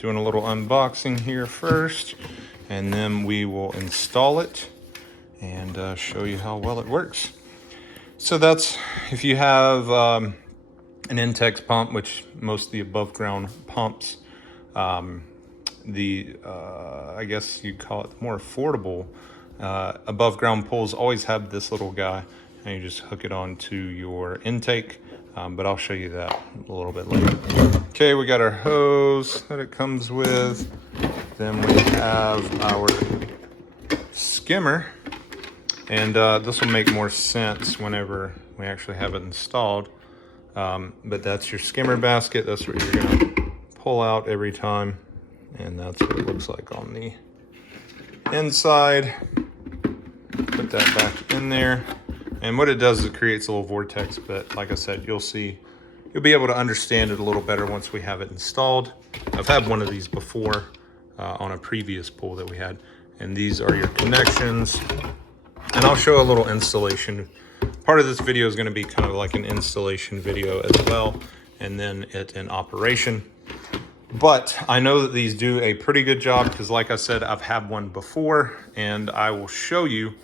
doing a little unboxing here first, and then we will install it and show you how well it works. So that's if you have an Intex pump, which most of the above ground pumps, I guess you'd call it more affordable above ground pools always have this little guy, and you just hook it onto your intake. But I'll show you that a little bit later. Okay, we got our hose that it comes with. Then we have our skimmer, and this will make more sense whenever we actually have it installed. But that's your skimmer basket. That's what you're gonna pull out every time, and that's what it looks like on the inside. Put that back in there, and what it does is it creates a little vortex, but like I said, you'll be able to understand it a little better once we have it installed. I've had one of these before on a previous pool that we had, and these are your connections, and I'll show a little installation. Part of this video is going to be kind of like an installation video as well, and then it in operation. But I know that these do a pretty good job because, like I said, I've had one before, and I will show you.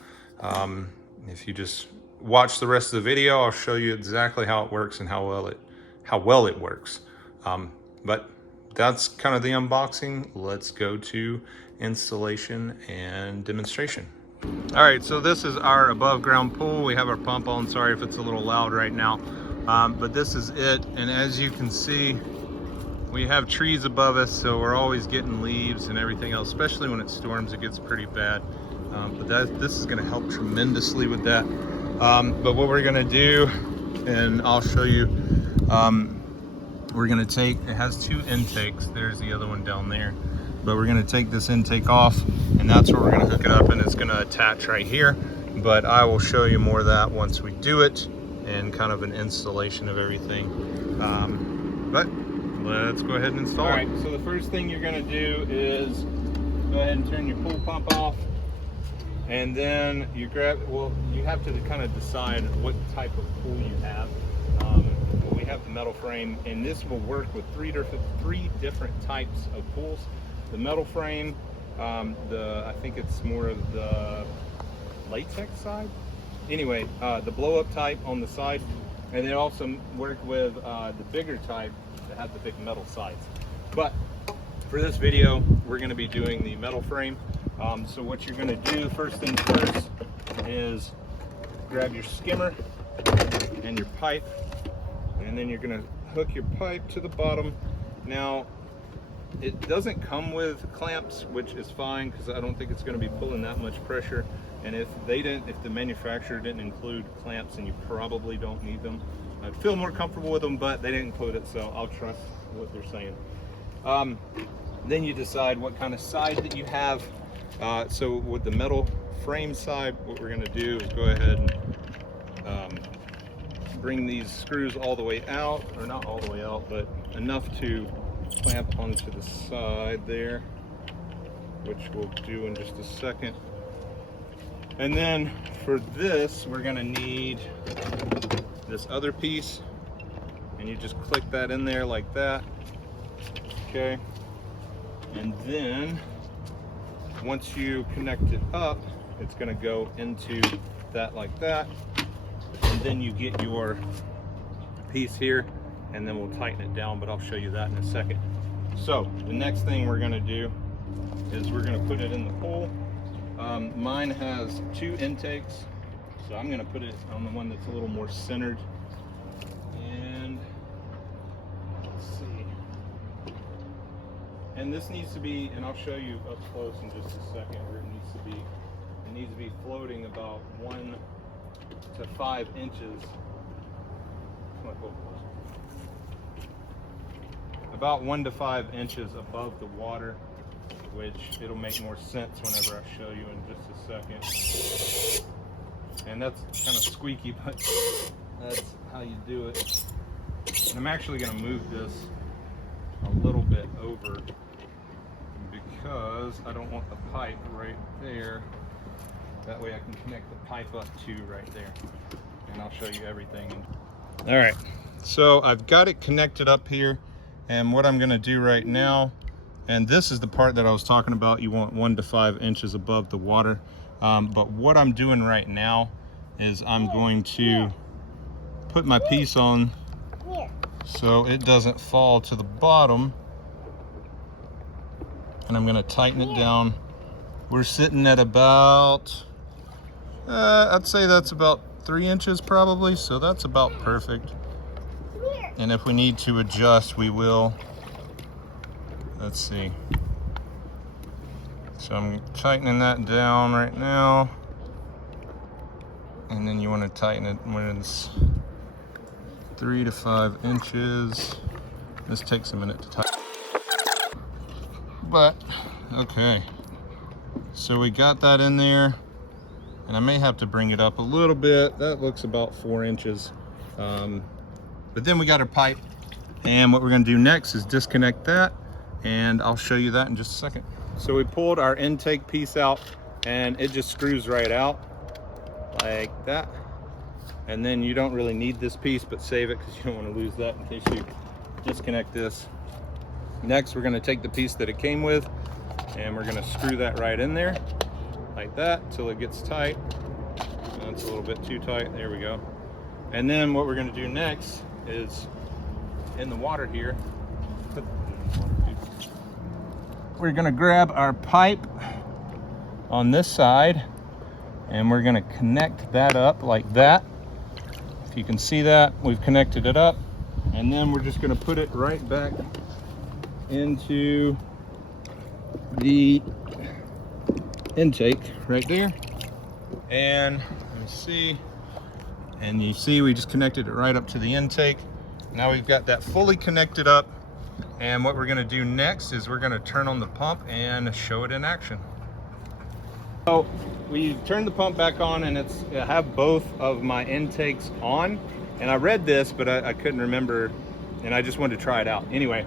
If you just watch the rest of the video, I'll show you exactly how it works and how well it works. But that's kind of the unboxing. Let's go to installation and demonstration. All right, so this is our above ground pool. We have our pump on. Sorry if it's a little loud right now, but this is it. And as you can see, we have trees above us, so we're always getting leaves and everything else, especially when it storms, it gets pretty bad. But this is going to help tremendously with that. But what we're going to do, and I'll show you, we're going to take, it has two intakes. There's the other one down there. But we're going to take this intake off, and that's where we're going to hook it up, and it's going to attach right here. But I will show you more of that once we do it, and kind of an installation of everything. But let's go ahead and install it. All right, so the first thing you're going to do is go ahead and turn your pool pump off. And then you you have to kind of decide what type of pool you have. We have the metal frame, and this will work with three different types of pools. The metal frame, I think it's more of the latex side. Anyway, the blow up type on the side, and they also work with the bigger type that have the big metal sides. But for this video, we're going to be doing the metal frame. So what you're going to do, first things first, is grab your skimmer and your pipe, and then you're going to hook your pipe to the bottom. Now, it doesn't come with clamps, which is fine because I don't think it's going to be pulling that much pressure. And if the manufacturer didn't include clamps, and you probably don't need them, I'd feel more comfortable with them, but they didn't include it, so I'll trust what they're saying. Then you decide what kind of side that you have. So with the metal frame side, what we're going to do is go ahead and bring these screws all the way out, or not all the way out, but enough to clamp onto the side there, which we'll do in just a second. And then for this, we're going to need this other piece, and you just click that in there like that. Okay, and then once you connect it up, it's going to go into that like that, and then you get your piece here, and then we'll tighten it down, but I'll show you that in a second. So the next thing we're going to do is we're going to put it in the pool. Mine has two intakes, so I'm going to put it on the one that's a little more centered. And let's see. And this needs to be, and I'll show you up close in just a second where it needs to be floating about 1 to 5 inches. Come on, go closer. About 1 to 5 inches above the water, which it'll make more sense whenever I show you in just a second. And that's kind of squeaky, but that's how you do it. And I'm actually going to move this a little bit over because I don't want the pipe right there. That way I can connect the pipe up to right there, and I'll show you everything. All right, so I've got it connected up here, and what I'm going to do right now And this is the part that I was talking about. You want 1 to 5 inches above the water. But what I'm doing right now is I'm going to put my piece on so it doesn't fall to the bottom. And I'm going to tighten it down. We're sitting at about, I'd say that's about 3 inches probably. So that's about perfect. And if we need to adjust, we will. Let's see. So I'm tightening that down right now. And then you want to tighten it when it's 3 to 5 inches. This takes a minute to tighten. But, okay. So we got that in there. And I may have to bring it up a little bit. That looks about 4 inches. But then we got our pipe. And what we're going to do next is disconnect that. And I'll show you that in just a second. So we pulled our intake piece out and it just screws right out like that. And then you don't really need this piece, but save it because you don't want to lose that in case you disconnect this. Next, we're going to take the piece that it came with and we're going to screw that right in there like that till it gets tight. That's a little bit too tight. There we go. And then what we're going to do next is in the water here, we're going to grab our pipe on this side and we're going to connect that up like that. If you can see that, we've connected it up, and then we're just going to put it right back into the intake right there. And let's see, and you see we just connected it right up to the intake. Now we've got that fully connected up. And what we're going to do next is we're going to turn on the pump and show it in action. So we turned the pump back on, and I have both of my intakes on. And I read this, but I couldn't remember, and I just wanted to try it out. Anyway,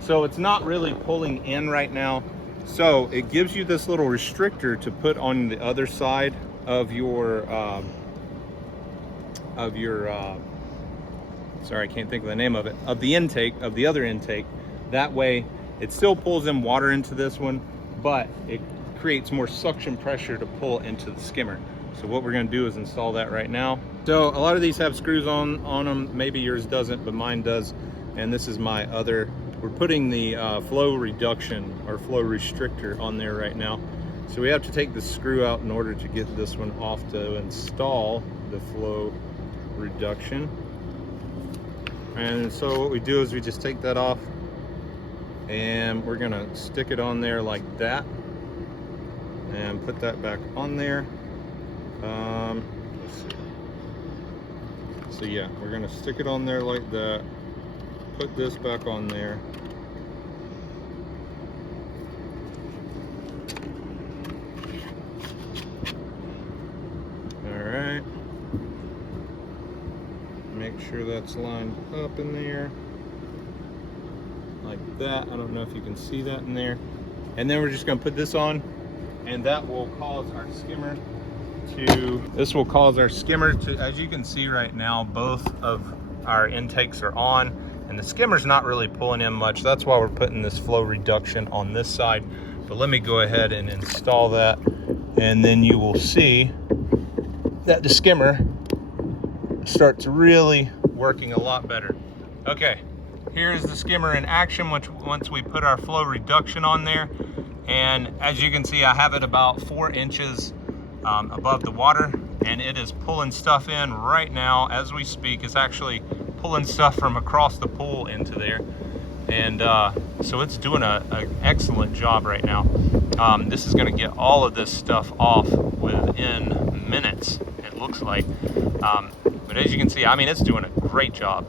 so it's not really pulling in right now. So it gives you this little restrictor to put on the other side of your sorry, I can't think of the name of it, of the intake, of the other intake. That way it still pulls in water into this one, but it creates more suction pressure to pull into the skimmer. So what we're going to do is install that right now. So a lot of these have screws on them. Maybe yours doesn't, but mine does. And this is my other. We're putting the flow reduction or flow restrictor on there right now. So we have to take the screw out in order to get this one off to install the flow reduction. And so what we do is we just take that off and we're gonna stick it on there like that and put that back on there. Let's see. So yeah, we're gonna stick it on there like that, put this back on there. All right. Make sure that's lined up in there like that. I don't know if you can see that in there. And then we're just going to put this on, and that will cause our skimmer to, as you can see right now, both of our intakes are on and the skimmer's not really pulling in much. That's why we're putting this flow reduction on this side. But let me go ahead and install that, and then you will see that the skimmer starts really working a lot better. Okay, here's the skimmer in action once we put our flow reduction on there. And as you can see, I have it about 4 inches above the water, and it is pulling stuff in right now as we speak. It's actually pulling stuff from across the pool into there. And so it's doing an excellent job right now. This is going to get all of this stuff off within minutes, it looks like. But as you can see, I mean, it's doing a great job.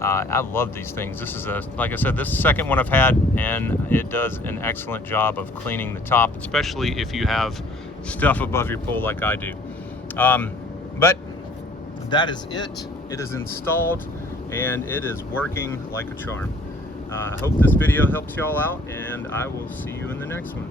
I love these things. This is like I said, this is the second one I've had, and it does an excellent job of cleaning the top, especially if you have stuff above your pool like I do. But that is it. It is installed and it is working like a charm. I hope this video helps y'all out, and I will see you in the next one.